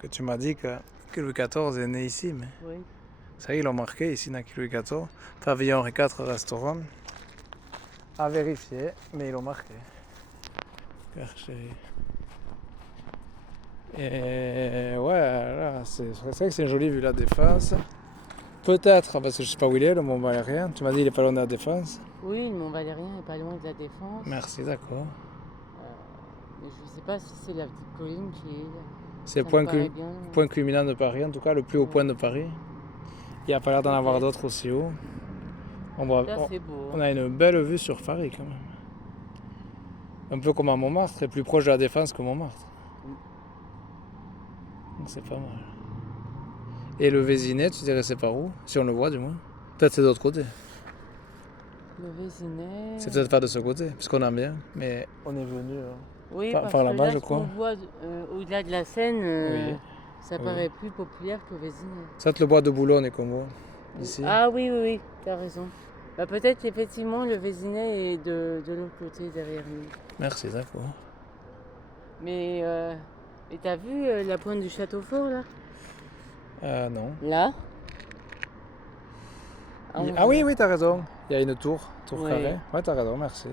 Que tu m'as dit que Louis XIV est né ici, mais Oui. ça y est, ils l'ont marqué ici dans Louis XIV. Pavillon Henri IV restaurant. À vérifier, mais ils l'ont marqué. Et ouais, là, c'est vrai que c'est une jolie vue la Défense. Peut-être, parce que je sais pas où il est, le Mont Valérien. Tu m'as dit il est pas loin de la Défense. Oui, le Mont Valérien est pas loin de la Défense. Merci, d'accord. Mais je sais pas si c'est la petite colline qui est là. C'est le Ça me paraît bien. point culminant de Paris, en tout cas le plus haut point de Paris. Il n'y a pas l'air d'en avoir d'autres aussi haut. Là, c'est beau. On a une belle vue sur Paris quand même. Un peu comme à Montmartre, c'est plus proche de la Défense que Montmartre. Donc c'est pas mal. Et le Vésinet, tu dirais c'est par où? Si on le voit du moins. Peut-être c'est de l'autre côté. Le Vésinet. C'est peut-être pas de ce côté, puisqu'on aime bien. Mais on est venu oui, par là-bas, je ce crois. qu'on voit au-delà de la Seine, Oui. ça paraît plus populaire que Vésinet. Ça, le bois de Boulogne est comme où ici. Ah oui, t'as raison. Bah, peut-être qu'effectivement le Vésinet est de l'autre côté derrière nous. Merci, d'accord. Mais et t'as vu la pointe du château fort là? Non. Là? Ah oui, t'as raison. Il y a une tour carrée. Ouais, t'as raison, merci.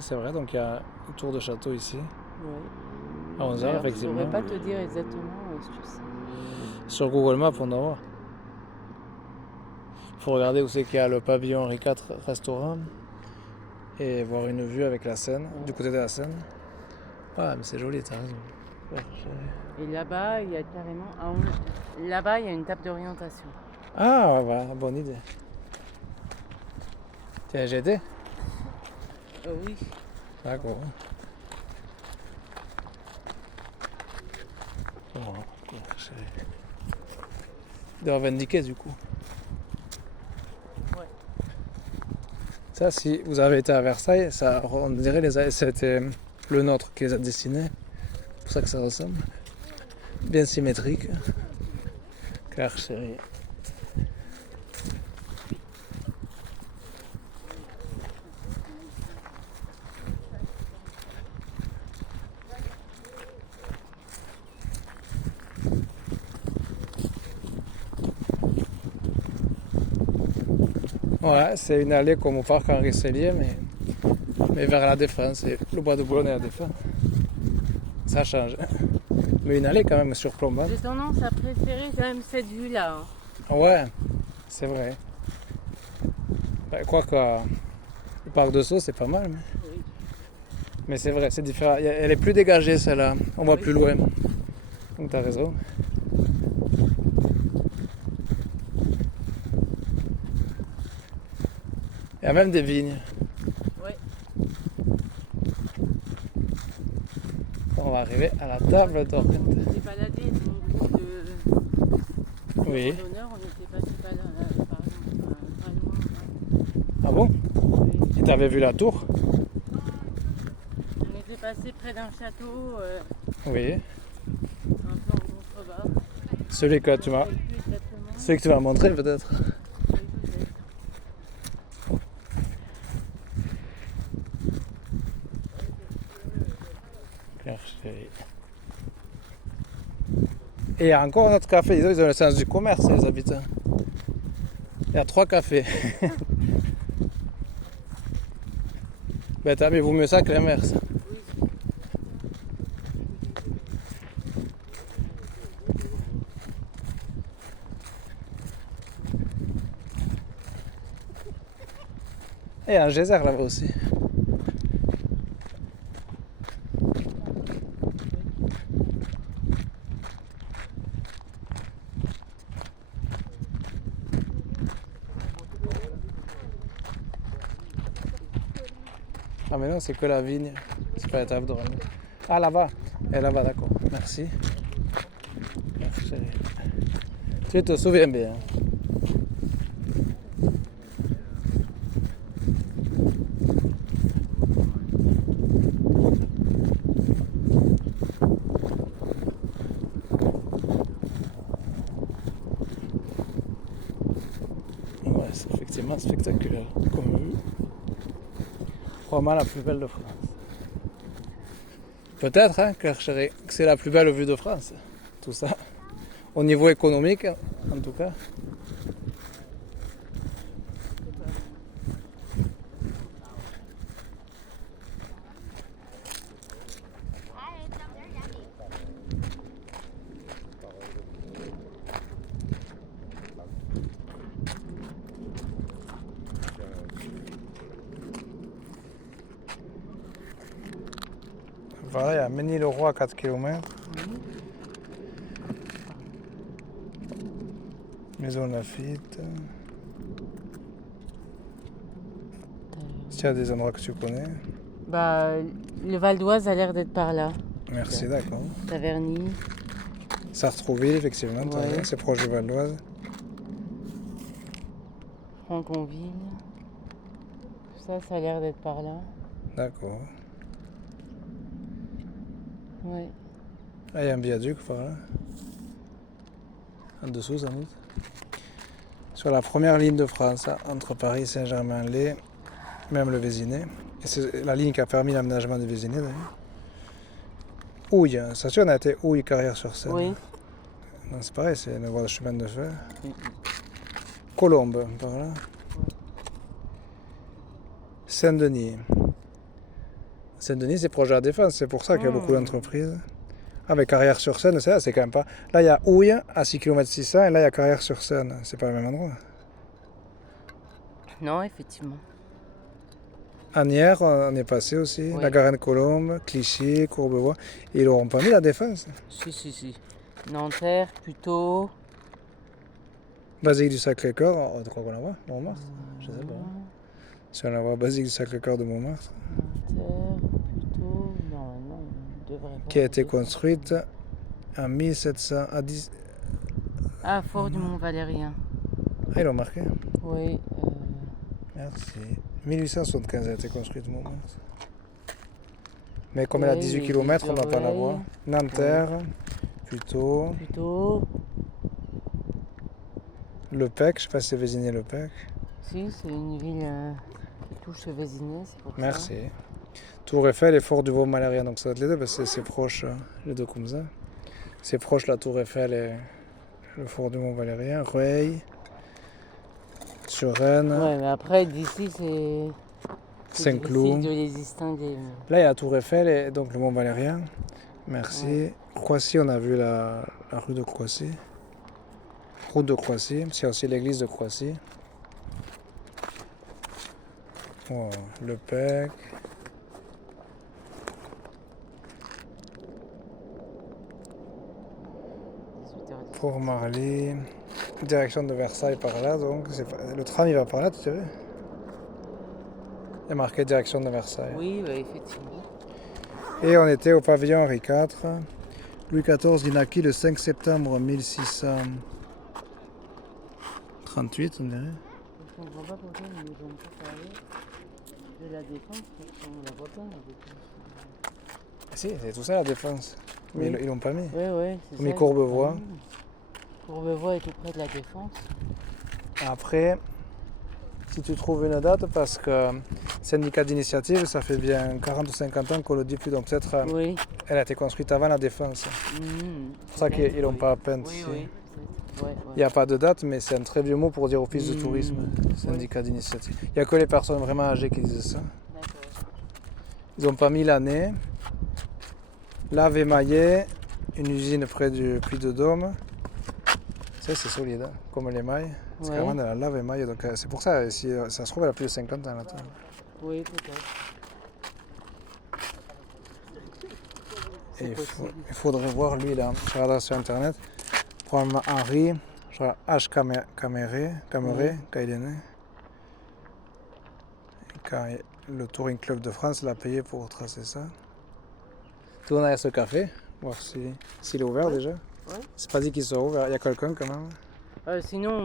C'est vrai, donc il y a une tour de château ici. Oui. À 11h, effectivement. Je ne saurais pas te dire exactement ce que c'est. Sur Google Maps, on doit voir. Il faut regarder où c'est qu'il y a le pavillon Henri IV restaurant et voir une vue avec la Seine, du côté de la Seine. Ah, mais c'est joli, t'as raison. Et là-bas, il y a carrément là-bas, il y a une table d'orientation. Ah, voilà, bonne idée. Tiens, j'ai aidé? Oui. D'accord. Il doit indiquer du coup. Ouais. Ça, si vous avez été à Versailles, ça, on dirait c'était le nôtre qui les a dessinés. C'est pour ça que ça ressemble. Bien symétrique. Carcéry. Ouais, c'est une allée comme au parc Henri Sellier, mais vers la Défense. Et le bois de Boulogne et la Défense. Ça change. Mais une allée quand même surplombante. J'ai tendance à préférer quand même cette vue-là. Ouais, c'est vrai. Quoique le parc de Sceaux, c'est pas mal. Mais c'est vrai, c'est différent. Elle est plus dégagée celle-là. On voit plus loin. Donc t'as raison. Il y a même des vignes. Ouais. On va arriver à la table d'or. On s'est baladé au cours de Oui. l'honneur, on était passé pas loin. Ah bon? Oui. Et t'avais vu la tour? On était passé près d'un château, Oui. un peu en contrebas. Celui que tu m'as montré peut-être. Et il y a encore un autre café, ils ont le sens du commerce les habitants. Il y a 3 cafés. Ben t'as vaut mieux ça que l'inverse. Et un geyser là-bas aussi. Ah mais non, c'est que la vigne. C'est pas la table de rame. Ah là-bas. Et là-bas, d'accord. Merci. Merci. Tu te souviens bien. Ouais, c'est effectivement spectaculaire. Comme vue. Probablement la plus belle de France. Peut-être, hein, que c'est la plus belle vue de France. Tout ça. Au niveau économique, en tout cas. Voilà, il y a Ménil-le-Roi à 4 km. Maison Lafitte. S'il y a des endroits que tu connais. Bah, le Val d'Oise a l'air d'être par là. Merci, d'accord. Taverny. Sartrouville, effectivement, t'as Ouais. raison, c'est proche du Val d'Oise. Franconville. Tout ça, ça a l'air d'être par là. D'accord. Ouais. Ah, il y a un viaduc par là. En dessous, sans doute. Sur la première ligne de France, hein, entre Paris et Saint-Germain-en-Laye, même le Vésinet. Et c'est la ligne qui a permis l'aménagement du Vésinet, d'ailleurs. Houille, hein. Ça on a été Houille, Carrière-sur-Seine. Oui. Non, c'est pareil, c'est une voie de chemin de fer. Colombes, par là. Saint-Denis. Saint-Denis, c'est proche de la Défense, c'est pour ça qu'il y a beaucoup d'entreprises. Avec Carrière-sur-Seine, c'est quand même pas. Là, il y a Houille à 6 km 600 et là, il y a Carrière-sur-Seine. C'est pas le même endroit. Non, effectivement. Asnières, on est passé aussi. Oui. La Garenne-Colombe, Clichy, Courbevoie. Ils n'auront pas mis la Défense. Si. Nanterre, plutôt. Basilique du Sacré-Cœur, on croit qu'on la voit, Montmartre. Je sais pas. Si on la voit, Basilique du Sacré-Cœur de Montmartre. Nanterre, plutôt. Non, on devrait pas. Qui a été construite en 1700 à 10. Ah, Fort du Mont-Valérien. Ah, ils l'ont marqué. Oui. Merci. 1875 a été construite Montmartre. Mais comme elle a Oui, 18 les km, on ne va pas la Oreilles. voir. Nanterre, plutôt. Plutôt. Le Pec, je ne sais pas si c'est Vésinet le Pec. Si, c'est une ville qui touche le Vésinet, c'est pour Merci. ça. Tour Eiffel et Fort du Vaux-Valérien, donc ça doit être les deux parce que c'est proche, les deux comme ça. C'est proche la Tour Eiffel et le Fort du Mont-Valérien. Rueil, Suresnes, Ouais, mais après, d'ici, c'est Saint-Cloud. difficile de les distinguer. Là, il y a la Tour Eiffel et donc le Mont-Valérien. Merci. Ouais. Croissy, on a vu la rue de Croissy. Route de Croissy. C'est aussi l'église de Croissy. Oh, le Pec. Port-Marly. Direction de Versailles par là, donc. Le tram, il va par là, tu sais. Il y a marqué direction de Versailles. Oui, bah, effectivement. Et on était au pavillon Henri IV. Louis XIV, il naquit le 5 septembre 1638, on dirait. Je comprends pas pourquoi ils nous ont pas parlé de la Défense, parce qu'on la voit pas, la Défense. Si, c'est tout ça la Défense. Mais Oui. ils l'ont pas mis. Oui, c'est On met ça. Courbevoie. Courbevoie est tout près de la Défense. Après, si tu trouves une date, parce que syndicat d'initiative, ça fait bien 40 ou 50 ans qu'on le dit plus, donc peut-être Oui. elle a été construite avant la Défense. C'est pour ça qu'ils l'ont pas peinte Oui, ici. oui. Il n'y a pas de date, mais c'est un très vieux mot pour dire office de tourisme, syndicat d'initiative. Il n'y a que les personnes vraiment âgées qui disent ça. Ils n'ont pas mis l'année. Lave émaillée, une usine près du Puy de Dôme. Ça, c'est solide, hein, comme l'émail. C'est carrément de la lave émaille. Donc c'est pour ça, si ça se trouve, elle a plus de 50 ans maintenant. Oui, peut-être. Et il faudrait voir lui là, je regarde sur internet, probablement Henri, je regarde H. Caméré, quand il est né. Et quand le Touring Club de France l'a payé pour tracer ça. Tourne à ce café, voir s'il est ouvert déjà. Ouais. C'est pas dit qu'il soit ouvert, il y a quelqu'un quand même. Sinon,